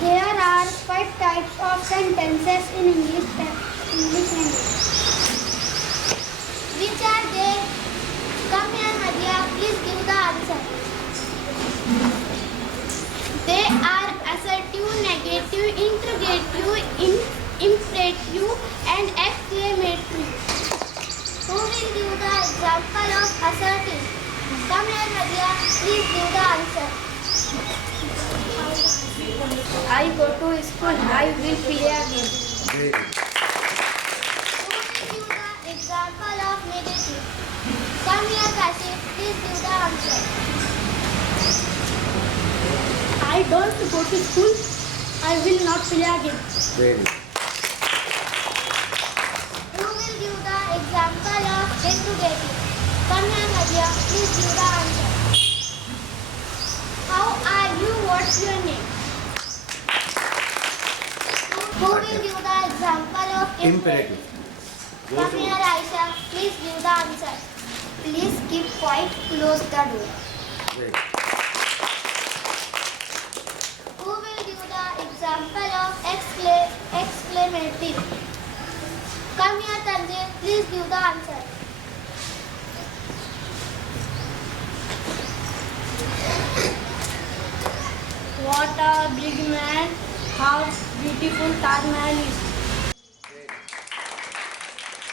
There are 5 types of sentences in English language. Which are they? Come here, Madhya. Please give the answer. They are assertive, negative, interrogative, imperative, and exclamatory. Who will give the example of assertive? Come here, Madhya. Please give the answer. I go to school. I will play again. Very good. Who will give the example of negative? Come here, Kashif. Please give the answer. I don't go to school. I will not play again. Very good. Who will give the example of interrogative? Come here, Madhya. Please give the answer. How are you? What's your name? Who will give the example of imperative? Come here, Aisha. Please give the answer. Please keep quiet. Close the door. Very good. Who will give the example of exclamative? Come here, Tanjay. Please give the answer. What a big man! How beautiful Taj Mahal is.